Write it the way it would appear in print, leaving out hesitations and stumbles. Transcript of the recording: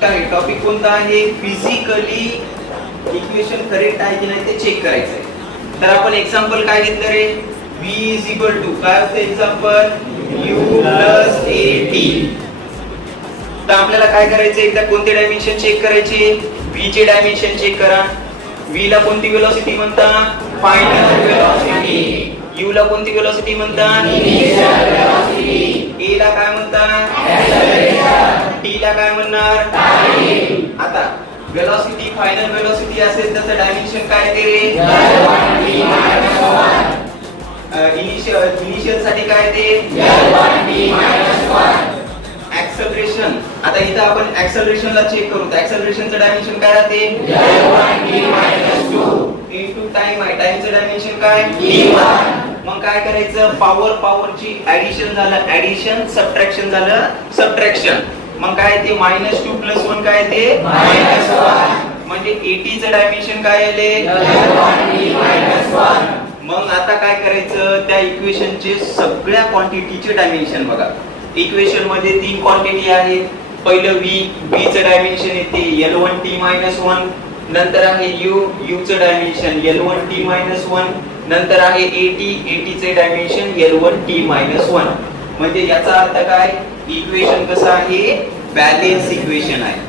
काय टॉपिक कोणता आहे? फिजिकली इक्वेशन करेक्ट आहे की नाही ते चेक करायचं आहे. तर आपण एक्झाम्पल काय घेतलं रे? v इज इक्वल टू काय होतं एक्झाम्पल? u plus at. तर आपल्याला काय करायचं? एकदा कोणते डायमेन्शन चेक करायचे? v चे डायमेन्शन चेक करा. v ला कोणती वेलोसिटी म्हणतात? Final velocity. u ला कोणती वेलोसिटी म्हणतात? Initial velocity. a ला काय म्हणतात? एक्सेलरेशन. t ला काय म्हणणार? टाइम. आता वेलोसिटी फायनल वेलोसिटी असेल त्याचं डायमेन्शन काय ते रे? इनिशियल साठी काय ते? एक्सेलरेशन. आता इथं आपण एक्सेलरेशनला चेक करू. तर एक्सेलरेशनचं डायमेन्शन काय राहते? इनटू टाइम आहे. टाइमचं डायमेन्शन काय? मग काय करायचं? पॉवरची ऍडिशन झालं ऍडिशन, सबट्रॅक्शन झालं सबट्रॅक्शन. मग काय ते? -2 + 1 काय ते? -1. म्हणजे 80 चं डायमेन्शन काय आले? मग आता काय करायचं? त्या इक्वेशनचे सगळ्या क्वांटिटीचे डायमेन्शन बघा. इक्वेशन मध्ये 3 क्वांटिटी आहेत. पहिलं v चं डायमेन्शन येते L1t - 1. नंतर आहे u चं डायमेन्शन L1t - 1. नंतर आहे at चे डायमेन्शन L1t - 1. म्हणजे याचा अर्थ काय? इक्वेशन कसं आहे? बॅलेन्स इक्वेशन आहे.